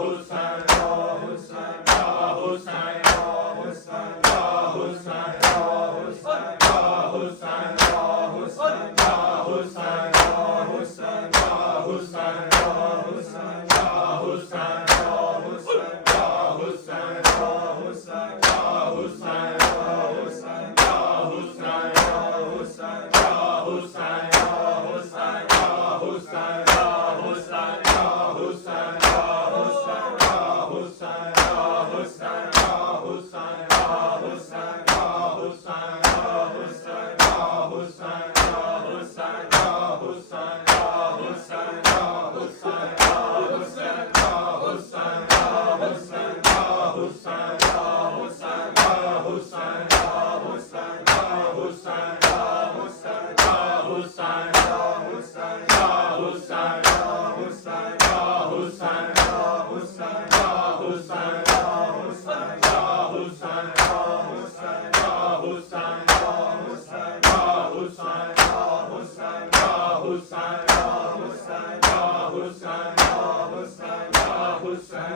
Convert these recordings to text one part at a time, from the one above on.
Hussein, गई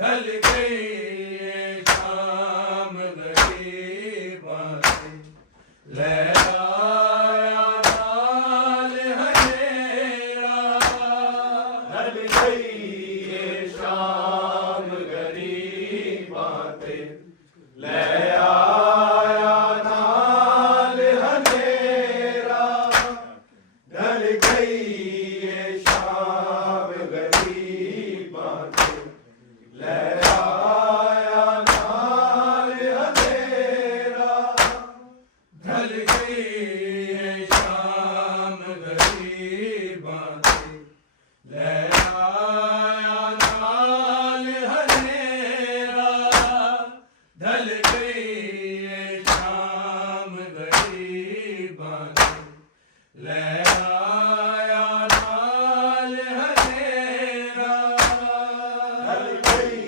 ढल गई ये शाम गरीबां से, ले आया नाल हनेरा। ढल गई ये शाम गरीबां से, ले आया नाल हनेरा। ढल गई ये शाम गरीबां से, ले आया नाल हनेरा। ढल गई ये शाम गरीबां से, ले आया नाल हनेरा। ढल गई ये शाम गरीबां से, ले आया नाल हनेरा। ढल गई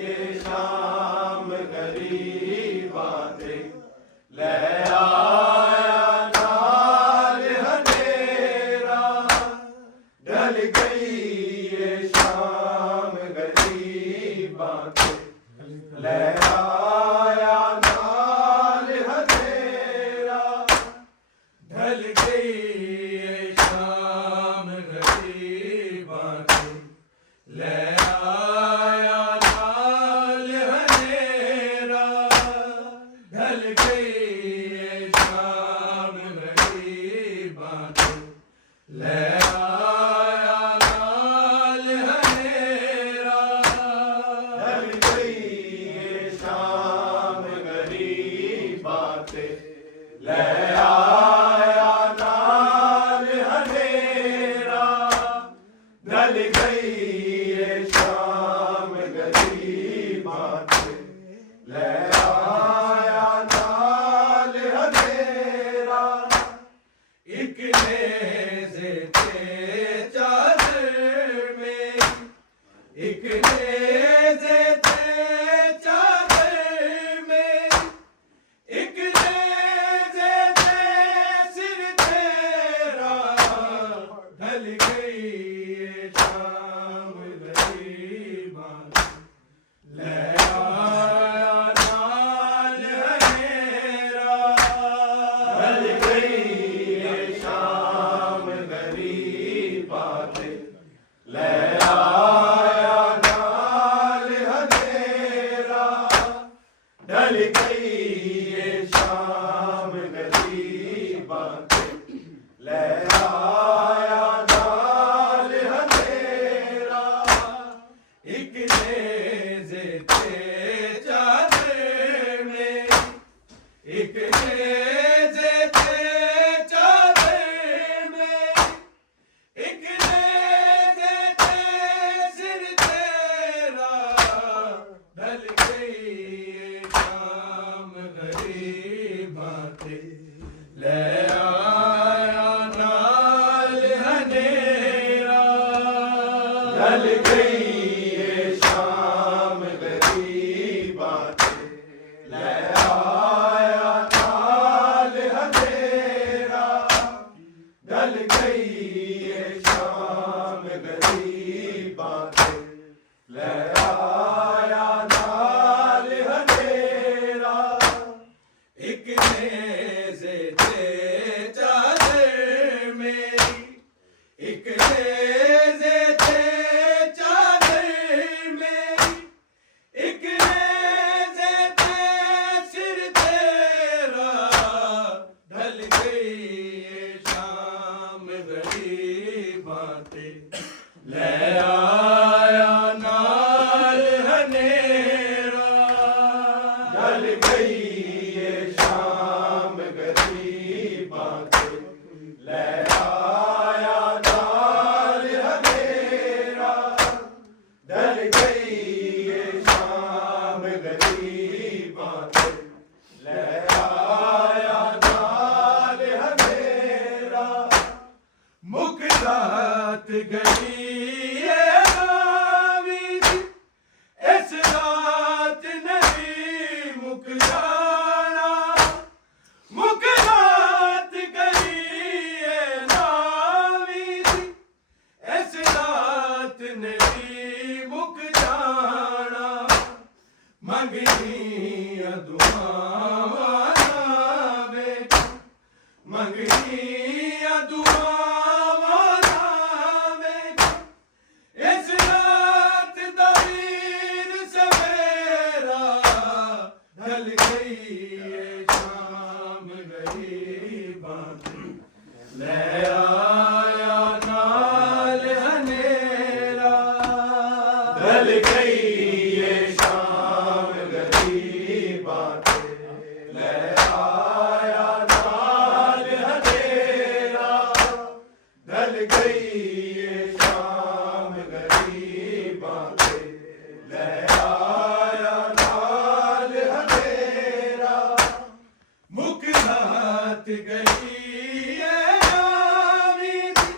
ये शाम गरीबां से, ले आया नाल हनेरा। ढल गई ये शाम गरीबां से, ले आया नाल हनेरा। ढल गई ये शाम गरीबां से, ले आया नाल हनेरा। ढल गई ये शाम गरीबां से, ले आया नाल हनेरा। ढल गई ये शाम गरीबां से, ले आया नाल हनेरा। ढल गई ये शाम गरीबां से, ले आया नाल हनेरा। एक नेज़े थे चादर में, एक नेज़े थे चादर में, एक नेज़े थे सिर तेरा। ढल गई ये शाम गरीबां से, ले आया नाल हनेरा। ढल गई ये शाम गरीबां से, ले आया नाल हनेरा। ढल गई ये शाम गरीबां से, ले आया नाल हनेरा। एक नेज़े थे चादर में, एक नेज़े थे चादर में, एक नेज़े थे सिर तेरा। ढल गई ये शाम गरीबां से, ले आया नाल हनेरा। ढल गई ये शाम गरीबां से, ले आया नाल हनेरा। ढल गई ये शाम गरीबां से, ले आया नाल हनेरा। एक नेज़े थे चादर में, एक नेज़े थे चादर में, एक नेज़े थे सिर तेरा। ढल गई ये शाम गरीबां से, ले आया नाल ਮੰਗਣੀਆਂ ਦੁਆਵਾਂ ਨਾ ਵੇਖ ਮੰਗਣੀਆਂ ਦੁਆਵਾਂ ਨਾ ਵੇਖ ਇਸ ਰਾਤ ਦਾ ਵੀਰ ਸਵੇਰਾ ਢਲ ਗਈ ਏ ਸ਼ਾਮ ਗਰੀਬਾਂ ਦੀ ਲੈ ਆਇਆ ਨਾਲ ਹਨੇਰਾ ਢਲ ਗਈ ਏ ਸ਼ਾਮ ਗਰੀਬਾਂ ਤੇ ਲੈ ਆਇਆ ਨਾਲ ਹਨੇਰਾ ਢਲ ਗਈ ਏ ਸ਼ਾਮ ਗਰੀਬਾਂ ਤੇ ਲੈ ਆਇਆ ਨਾਲ ਹਨੇਰਾ ਮੁੱਕ ਰਾਤ ਗਈ ਏ ਆਵੀਂ ਦੀ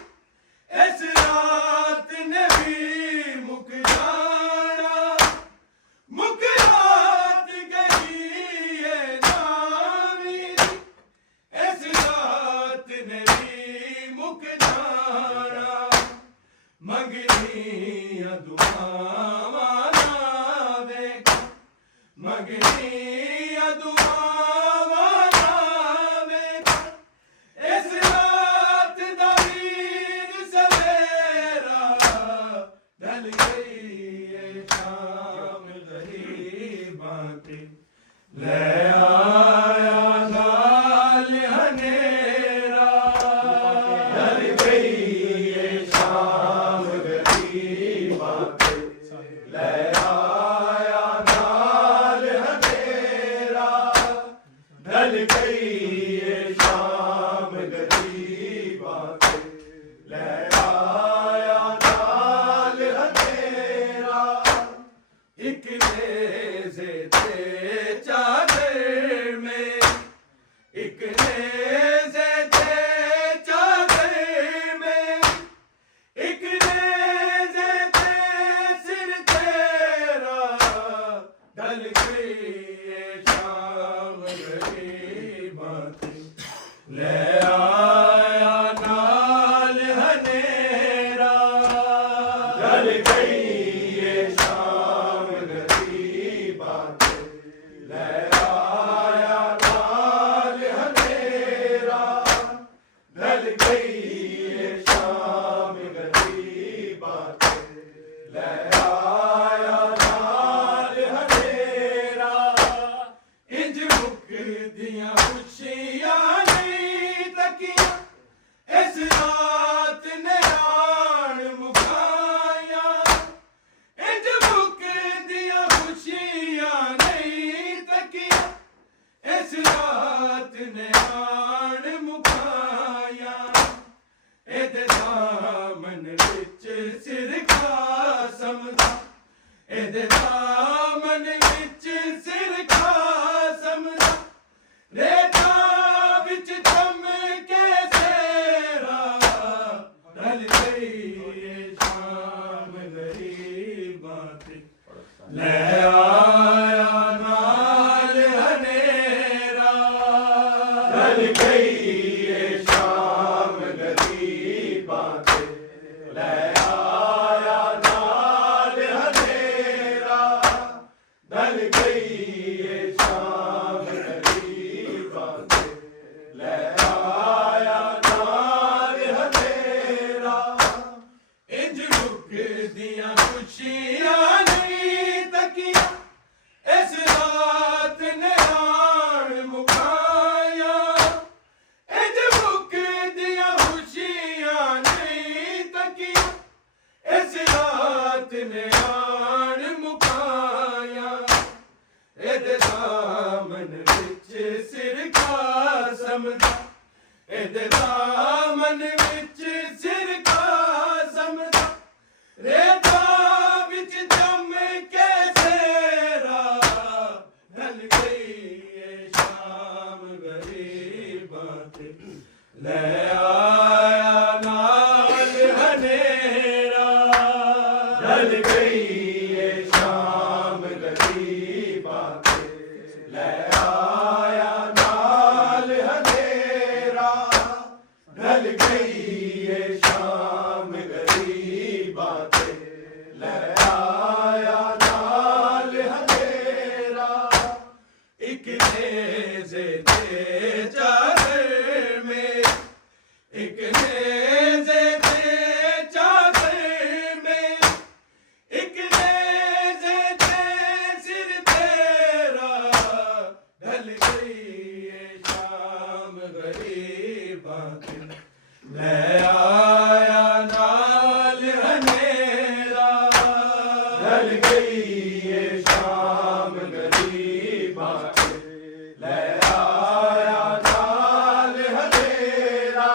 ਇਸ ਰਾਤ ਨੇ ਵੀ ਮੁੱਕ ਜਾਣਾ ਮੁੱਕ ਰਾਤ ਗਈ ਏ ਨਾਵੀਂ ਦੀ ਇਸ ਰਾਤ ਨੇ ਵੀ ਮੁੱਕ ਜਾਣਾ ਮੰਗਣੀਆਂ ਦੁਆਵਾਂ ਨਾ ਵੇਖ ਮੰਗਣੀਆਂ ਦੁਆਵਾਂ ਨਾ ਵੇਖ ਇਸ ਰਾਤ ਦਾ ਵੀਰ ਸਵੇਰਾ ਢਲ ਗਈ ਏ ਸ਼ਾਮ ਗਰੀਬਾਂ ਤੇ ਲੈ ਆਇਆ ਨਾਲ ਹਨੇਰਾ ਢਲ ਗਈ ਏ ਸ਼ਾਮ ਗਰੀਬਾਂ ਤੇ ਲੈ ਆਇਆ ਨਾਲ ਹਨੇਰਾ ਢਲ ਗਈ ਏ ਸ਼ਾਮ ਗਰੀਬਾਂ ਤੇ ਲੈ ਆਇਆ ਨਾਲ ਹਨੇਰਾ ਇੱਕ ਨੇਜ਼ੇ ਤੇ ਚਾਦਰ ਮੇਂ ਇੱਕ ਨੇਜ਼ੇ ਤੇ ਚਾਦਰ ਮੇਂ ਇੱਕ ਨੇਜ਼ੇ ਤੇ ਸਿਰ ਤੇਰਾ ਢਲ ਗਈ ਏ ਸ਼ਾਮ ਗਰੀਬਾਂ ਤੇ ਲੈ ਆਇਆ ਨਾਲ ਹਨੇਰਾ ਢਲ ਗਈ ਏ ਸ਼ਾਮ ਗਰੀਬਾਂ ਤੇ ਲੈ ਆਇਆ ਨਾਲ ਹਨੇਰਾ ਢਲ ਗਈ ਏ ਸ਼ਾਮ ਗਰੀਬਾਂ ਤੇ ਲੈ ਆਇਆ ਨਾਲ ਹਨੇਰਾ ਇੰਜ ਮੁੱਕਦੀਆਂ ਖੁਸ਼ੀਆਂ ਨਹੀਂ ਤੱਕੀਆਂ ਇਸ ਰਾਤ ਨੇ ਆਣ ਮੁਕਾਇਆ ਇੰਜ ਮੁੱਕਦੀਆਂ ਖੁਸ਼ੀਆਂ ਨਹੀਂ ਤੱਕੀਆਂ ਇਸ ਰਾਤ ਨੇ ਆਣ ਮੁਕਾਇਆ ਇਹਦੇ ਦਾਮਨ ਵਿੱਚ ਸਿਰ ਖਾਸਮ ਦਾ ਇਹਦੇ ਦਾਮਨ ਵਿੱਚ ਸਿਰ ਖਾਸਮ ਦਾ ਰੇਤਾ ਵਿੱਚ ਚਮਕੇ ਸੇਰਾ ਢਲ ਗਈ ਏ ਸ਼ਾਮ ਗਰੀਬਾਂ ਤੇ ਲੈ ਆਇਆ ਨਾਲ ਹਨੇਰਾ ਢਲ ਗਈ ਏ ਸ਼ਾਮ ਗਰੀਬਾਂ ਤੇ ਲੈ ਆਇਆ ਨਾਲ ਹਨੇਰਾ ਢਲ ਗਈ ਏ ਸ਼ਾਮ ਗਰੀਬਾਂ ਤੇ ਲੈ ਆਇਆ ਨਾਲ ਹਨੇਰਾ ਇੰਜ ਮੁੱਕਦੀਆਂ ਖੁਸ਼ੀਆਂ ਨਹੀਂ ਤੱਕੀਆਂ ਇਸ ਰਾਤ ਨੇ ਆਣ ਮੁਕਾਇਆ ਇੰਜ ਮੁੱਕਦੀਆਂ ਖੁਸ਼ੀਆਂ ਨਹੀਂ ਤੱਕੀਆਂ ਇਸ ਰਾਤ ਨੇ ਆਣ ਮੁਕਾਇਆ ਇਹਦੇ ਦਾਮਨ ਵਿੱਚ ਸਿਰ ਖਾਸਮ ਦਾ ਇਹਦੇ ਦਾਮਨ ਵਿੱਚ ਸਿਰ ਖਾਸਮ ਦਾ ਰੇਤਾ ਵਿੱਚ ਜੰਮ ਕੇ ਸੇਰਾ ਢਲ ਗਈ ਏ ਸ਼ਾਮ ਗਰੀਬਾਂ ਤੇ ਲੈ ਆਇਆ ਨਾਲ ਹਨੇਰਾ ਢਲ ਗਈ ਏ ਸ਼ਾਮ ਗਰੀਬਾਂ ਤੇ ਲੈ ਆਇਆ ਨਾਲ ਹਨੇਰਾ ਢਲ ਗਈ ढल गई ये शाम गरीबां ते ले आया नाल हनेरा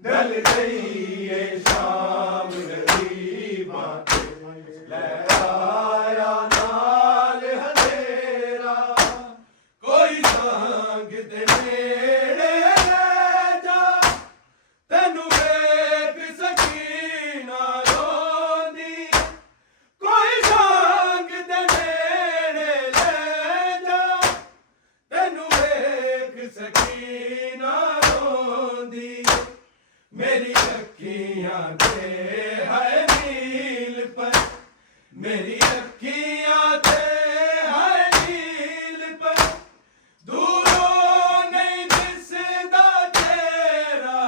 ढल गई ये शाम गरीबां ते ले आया नाल हनेरा कोई सांग दे नेड़े ले जा तैनू वेख सकीना रोंदी कोई सांग दे नेड़े ले जा तैनू वेख सकीना रोंदी मेरी अखियां ते है नील पर मेरी अखियां ते है नील पर दूरों नहीं दिसदा तेरा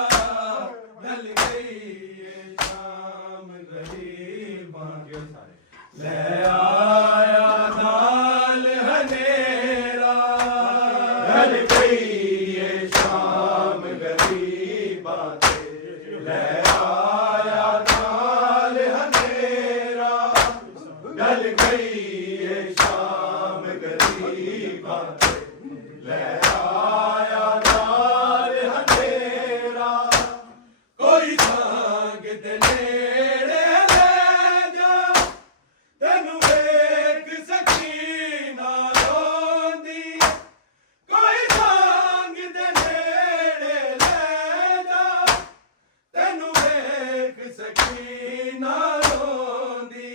ढल गई ये शाम गरीबां ते ले आया नाल हनेरा ढल गई ये शाम गरीबां ते ले आया नाल हनेरा ढल गई ये शाम गरीबां ते ले आया नाल हनेरा कोई सांग दे नेड़े ले जा तैनू वेख सकीना रोंदी कोई सांग दे नेड़े ले जा तैनू वेख सकीना रोंदी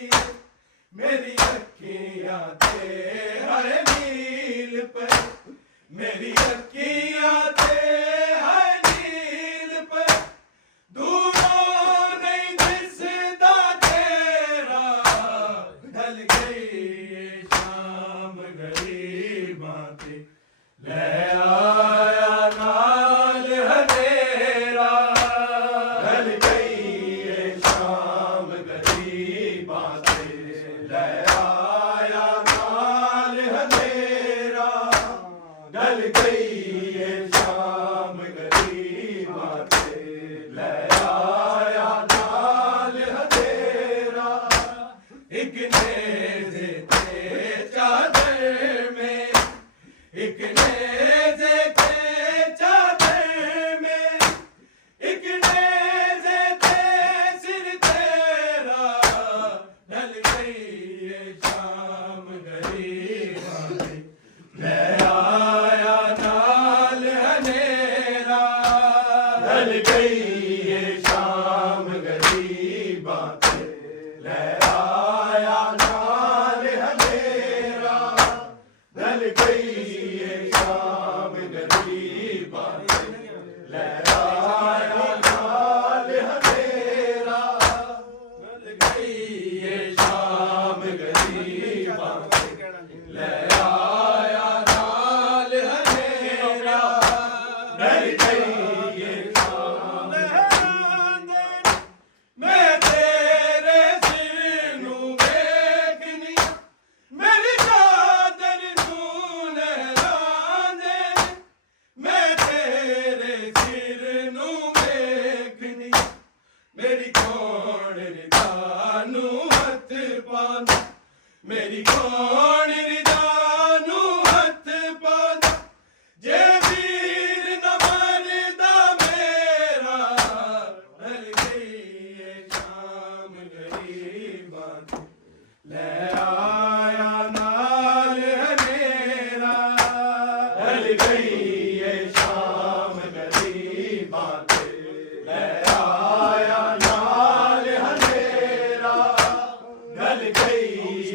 मेरी अखियां ते है नील पर मेरी अखियां ते है नील पर दूरों नहीं दिसदा तेरा ढल गई ये शाम गरीबां ते ले आया नाल हनेरा ढल गई ये शाम गरीबां ते ले आया नाल हनेरा ढल गई ये शाम गरीबां ते ले आया नाल हनेरा एक नेज़े ते चादर में एक नेज़े ते चादर में एक नेज़े ते सिर तेरा ढल गई ये शाम गरीबां ते ले आया नाल हनेरा ढल गई ये शाम गरीबां ते ले आया नाल हनेरा ढल गई ये शाम गरीबां ते ले आया नाल हनेरा ढल गई ये शाम गरीबां ते ले आया नाल हनेरा ढल गई ये शाम मैं तेरे सिर नू वेखनी मेरी चादर नू लहरांदे मैं तेरे सिर नू वेखनी मेरी कौन रिदा नू हथ पांदा मेरी कौन रिदा नू हथ पांदा जे वीर न मरदा मेरा ढल गई ये शाम गरीबां ते ले आया नाल हनेरा ढल गई ये शाम गरीबां ते ले आया नाल हनेरा ढल गई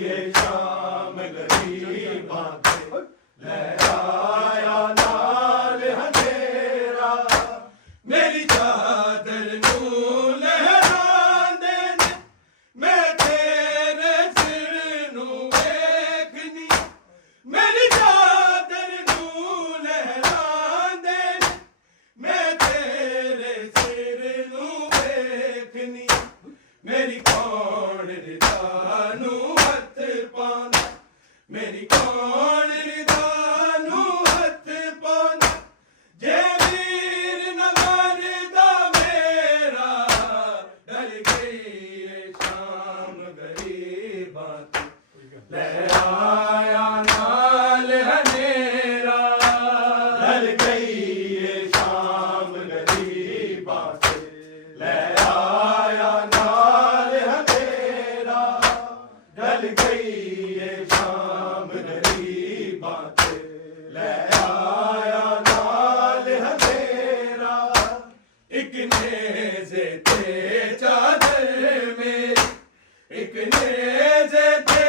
ये शाम गरीबां ते ले आया नाल हनेरा मेरी चादर नू लहरांदे ने मैं तेरे सिर नू वेखनी मेरी चादर नू लहरांदे ने मैं तेरे सिर नू वेखनी मेरी कौन रिदा नू हथ पांदा मेरी कौन रिदा नू हथ पांदा जे वीर न मरदा मेरा ढल गई ये शाम गरीबां ढल गई ये शाम गरीबां ते ले आया नाल अंधेरा एक नेज़े ते चादर मेरी एक नेज़े ते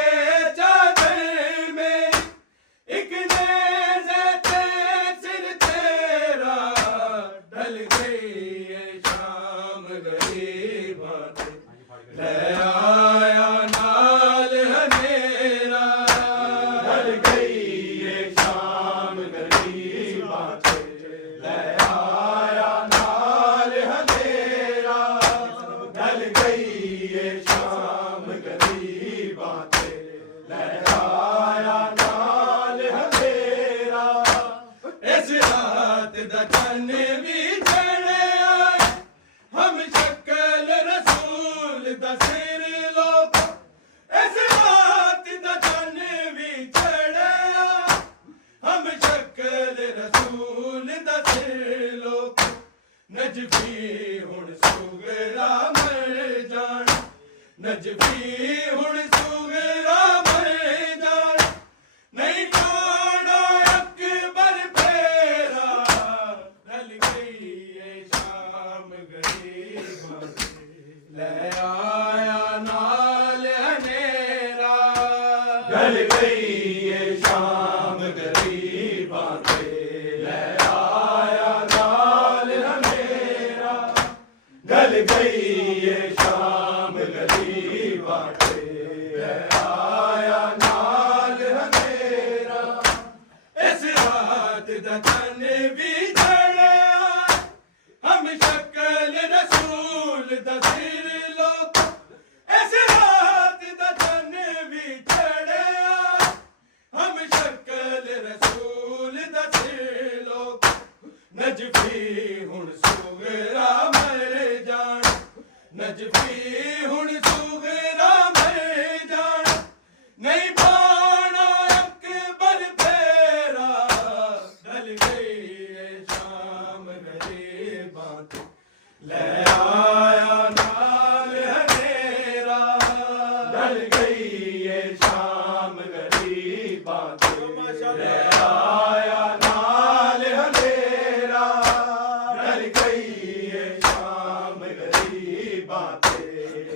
चादर मेरी एक नेज़े ते सिर तेरा ढल गई ये शाम गरीबां ते ले आया नाल अंधेरा ढल गई ये शाम गरीबां ते ले आया नाल अंधेरा ढल गई ये शाम गरीबां ते ले आया नाल अंधेरा इस रात दा चन्न भी चढ़िया हम शक्ल रसूल दा सिर लोक इस रात दा चन्न भी चढ़िया हम शक्ल रसूल दा सिर लोक नजफी हुण सुगरा मर जान नजफी हुण सुगरा मर जान नहीं जाना अकबर फेरा ढल गई ये शाम गरीबां ते ले आया नाल अंधेरा ढल गई ये शाम गरीबां ते ले आया नाल अंधेरा ढल गई ये शाम गरीबां ते ले आया नाल अंधेरा इस रात दा चन्न भी चढ़िया हम शक्ल रसूल दा सिर लोक इस रात दा चन्न भी चढ़िया हम शक्ल रसूल दा सिर लोक नजफी हुण सुगरा मर जान नजफी हुण सुगरा मर जान नहीं पाना अकबर फेरा ढल गई ये शाम गरीबां ते ले आया नाल अंधेरा ढल गई ये शाम गरीबां ते ले आया नाल अंधेरा ढल गई ये शाम गरीबां ते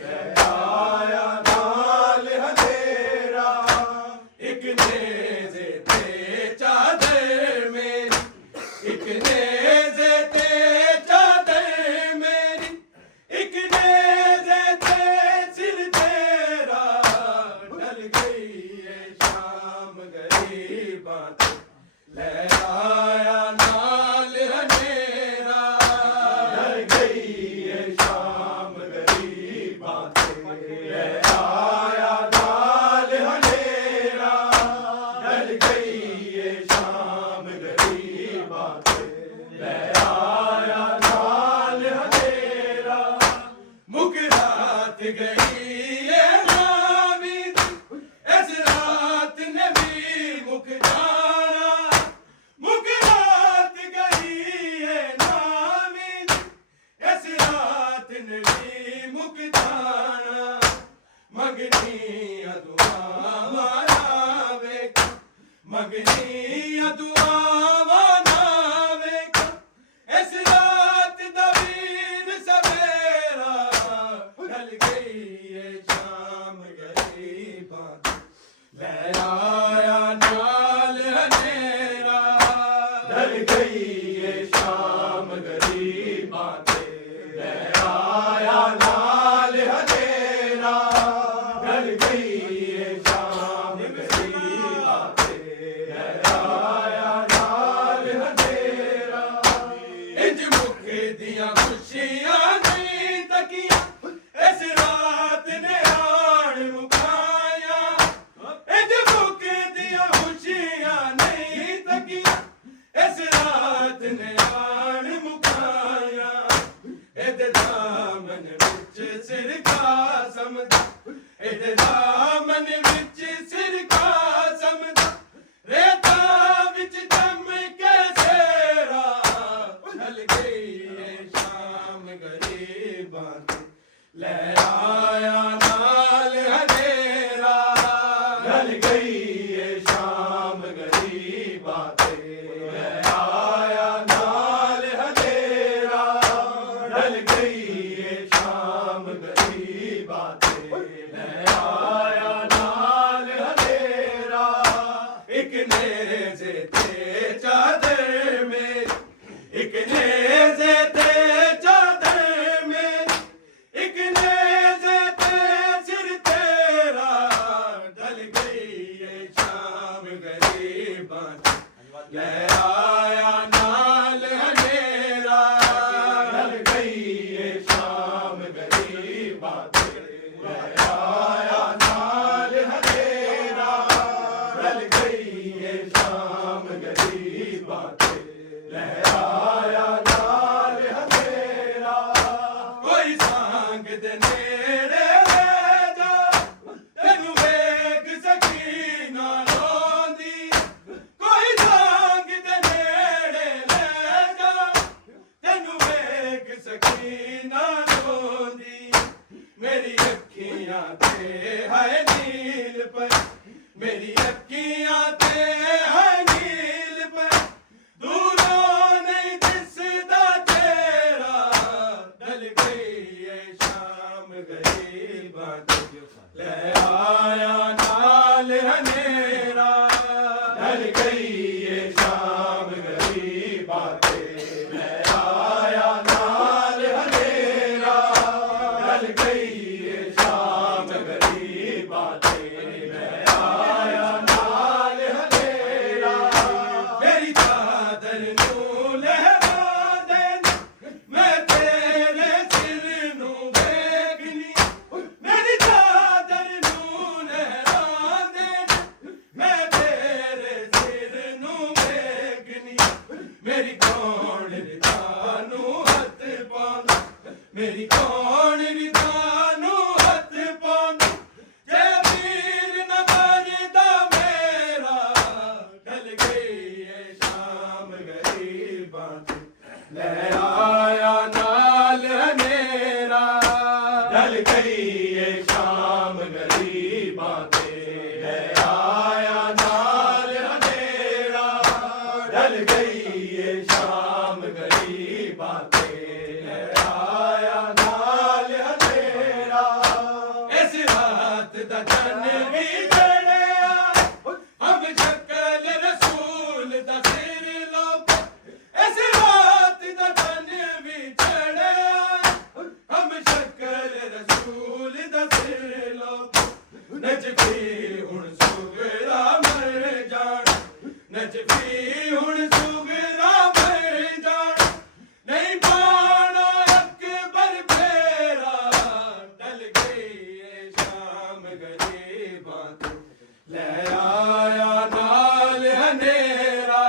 ले आया नाल अंधेरा एक नेज़े ते चादर मेरी एक नेज़े ते चादर मेरी एक नेज़े ते सिर तेरा ढल गई ये शाम गरीबां ते ले आया नाल अंधेरा ढल गई ये शाम गरीबां ते ले आया नाल अंधेरा ढल गई ये शाम गरीबां ते ले आया नाल अंधेरा मुक रात गई ये नावीद इस रात ने भी मुक जाना मुक रात गई ये नावीद इस रात ने भी मुक जाना मंगनी दुआवां नावेक मंगनी दुआवां नावेक इस रात दा वीर सवेरा ढल गई ये शाम गरीबां ते ले आया नाल अंधेरा ढल गई ये शाम गरीबां ते ले आया नाल अंधेरा ढल गई ये शाम गरीबां ते ले ढल गई ये शाम गरीबां ते ले आया नाल हनेरा ढल गई ये शाम गरीबां ते ले आया नाल हनेरा एक नेज़े ते चादर मेरी एक नेज़े ते चादर मेरी एक नेज़े ते सिर तेरा ढल गई ये शाम गरीबां ते ले आया नाल हनेरा ढल गई ये शाम गरीबां ते ले आया नाल हनेरा ढल गई ये शाम गरीबां ते ले आया नाल हनेरा कोई सांग दे नेड़े ले जा तैनू वेख सकीना रोंदी कोई सांग दे नेड़े ले जा तैनू वेख सकीना रोंदी मेरी अखियां ते है नील पर मेरी अखियां ते है नील पर दूरों नहीं दिसदा तेरा ढल गई ये शाम गरीबां ते ले आया नाल हनेरा ढल गई ये शाम गरीबां ते ले आया नाल हनेरा ढल गई ये शाम गरीबां ते ले आया नाल हनेरा मेरी चादर नू लहरा दे मैं तेरे सिर नू वेखनी मेरी चादर नू लहरा दे मैं तेरे सिर नू वेखनी मेरी कौन रिदा नू हथ पांदा मेरी कौन रिदा नू हथ पांदा जे पीर न बनदा मेरा ढल गई ये शाम गरीबां ते ले आया नाल हनेरा ढल गई ये शाम गरीबां ते ले आया नाल हनेरा ढल गई ये शाम गरीबां ते ले आया नाल हनेरा इस रात दा चन्न भी चढ़िया हम शक्ल रसूल दा सिर लोक इस रात दा चन्न भी चढ़िया हम शक्ल रसूल दा सिर लोक नजफी हुण सुगरा मर जान नजफी हुण सुगरा मर जान नहीं पाना अकबर फेरा ढल गई ये शाम गरीबां ते ले आया नाल हनेरा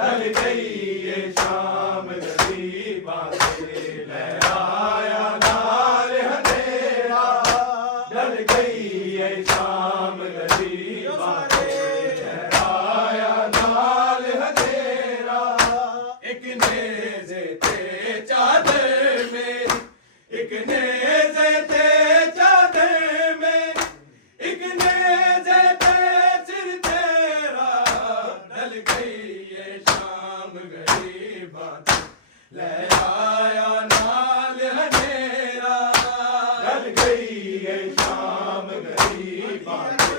ढल गई ये शाम गरीबां ते ले आया नाल हनेरा ढल गई ये शाम गरीबां ते ले आया नाल हनेरा एक नेज़े ते चादर मेरी एक नेज़े ते चादर मेरी एक नेज़े ते सिर तेरा ढल गई ये शाम गरीबां ते ले आया नाल हनेरा ढल गई ये शाम गरीबां ते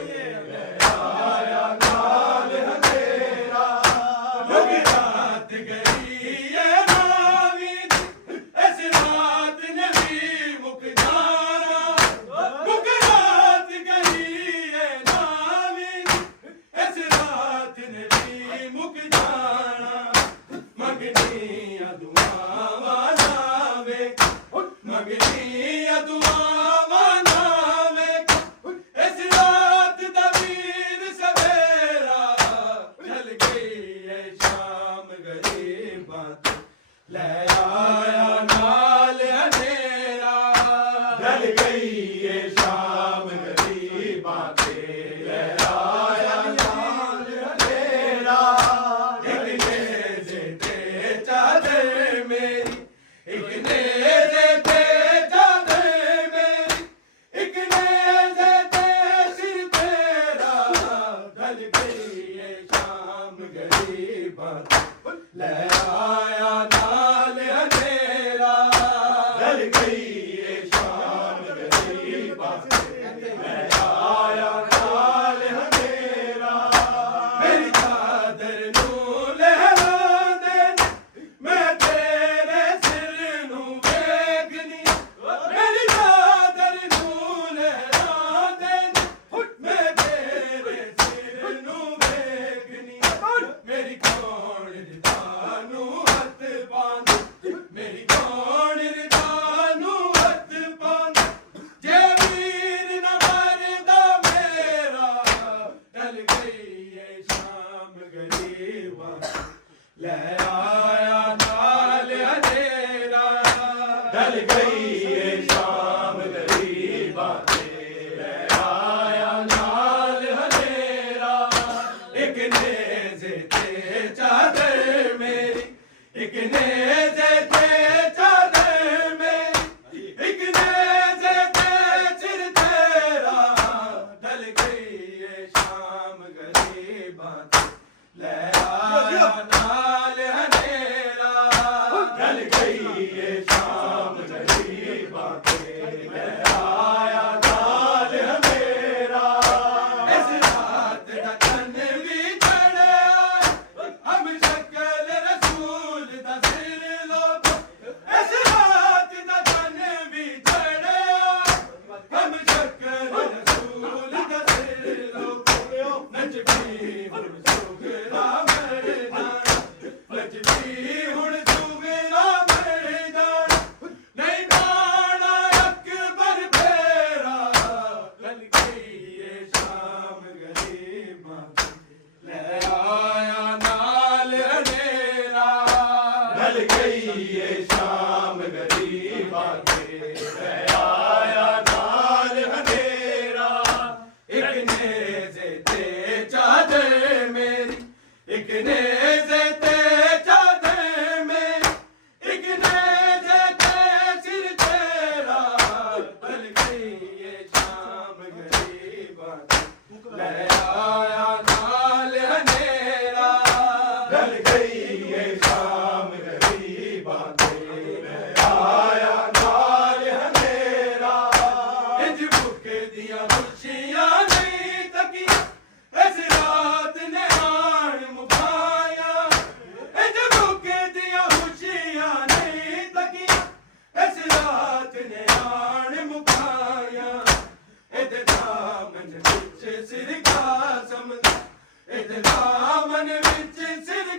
ਲੈ ਆਇਆ ਨਾਲ ਹਨੇਰਾ ਢਲ ਗਈ ਏ ਸ਼ਾਮ ਗਰੀਬਾਂ ਤੇ ਲੈ ਆਇਆ ਨਾਲ ਹਨੇਰਾ ਇੱਕ ਨੇਜ਼ੇ ਤੇ ਚਾਦਰ ਮੇਰੀ ਇੱਕ ਨੇਜ਼ੇ ਤੇ ਚਾਦਰ ਮੇਰੀ ਇੱਕ ਨੇਜ਼ੇ ਤੇ ਸਿਰ ਤੇਰਾ ਢਲ ਗਈ ਏ ਸ਼ਾਮ ਗਰੀਬਾਂ ਤੇ ਲੈ ਆਇਆ ਨਾਲ ਹਨੇਰਾ ਢਲ ਗਈ ਏ ਸ਼ਾਮ ਗਰੀਬਾਂ ਤੇ ਲੈ ਆਇਆ ਨਾਲ ਹਨੇਰਾ ਇਸ ਰਾਤ ਦਾ ਚੰਨ ਵੀ ਚੜਿਆ ਹਮ ਸ਼ਕਲ ਰਸੂਲ ਦਾ ਸਿਰ ਲੋਕ ਇਸ ਰਾਤ ਦਾ ਚੰਨ ਵੀ ਚੜਿਆ ਹਮ ਸ਼ਕਲ ਰਸੂਲ ਦਾ ਸਿਰ ਲੋਕ ਨਚਦੀ ਹੁਣ ਸੁਗਰਾ ਮਰਦਾਨ ਨਚਦੀ ਹੁਣ ਸੁਗਰਾ ਮਰਦਾਨ ਨਹੀਂ ਬਾਣਾ ਅਕਬਰ ਫੇਰਾ ਢਲ ਗਈ ਏ ਸ਼ਾਮ ਗਰੀਬਾਂ ਲੈ ਆਇਆ ਨਾਲ ਹਨੇਰਾ ਢਲ ਗਈ ਏ ਸ਼ਾਮ ਗਰੀਬਾਂ ਤੇ ਲੈ ਆਇਆ ਨਾਲ ਹਨੇਰਾ ਇੱਕ ਨੇਜ਼ੇ ਤੇ ਚਾਦਰ ਮੇਰੀ ਇੱਕ ਨੇਜ਼ੇ ਤੇ ਚਾਦਰ ਮੇਰੀ ਇੱਕ ਨੇਜ਼ੇ ਤੇ ਸਿਰ ਤੇਰਾ ਢਲ ਗਈ ਏ ਸ਼ਾਮ ਗਰੀਬਾਂ ਤੇ ਲੈ ਆਇਆ ਨਾਲ ਹਨੇਰਾ ਢਲ ਗਈ ਏ ਸ਼ਾਮ ਗਰੀਬਾਂ ਤੇ ਲੈ ਆਇਆ ਨਾਲ ਹਨੇਰਾ ਇੰਜ ਭੁੱਖੇ ਦੀਆਂ ਖੁਸ਼ੀਆਂ ਨਹੀਂ ਤੱਕੀਆਂ ਇਸ ਰਾਤ ਨੇ ਆਣ ਮੁਕਾਇਆ ਇੰਜ ਭੁੱਖੇ ਦੀਆਂ ਖੁਸ਼ੀਆਂ ਨਹੀਂ ਤੱਕੀਆਂ ਇਸ ਰਾਤ ਨੇ ਆਣ ਮੁਕਾਇਆ ਇਹਦੇ ਦਾਮਨ ਵਿੱਚ ਸਿਰ ਕਾਸਮ ਇਹਦੇ ਦਾਮਨ ਵਿੱਚ ਸਿਰ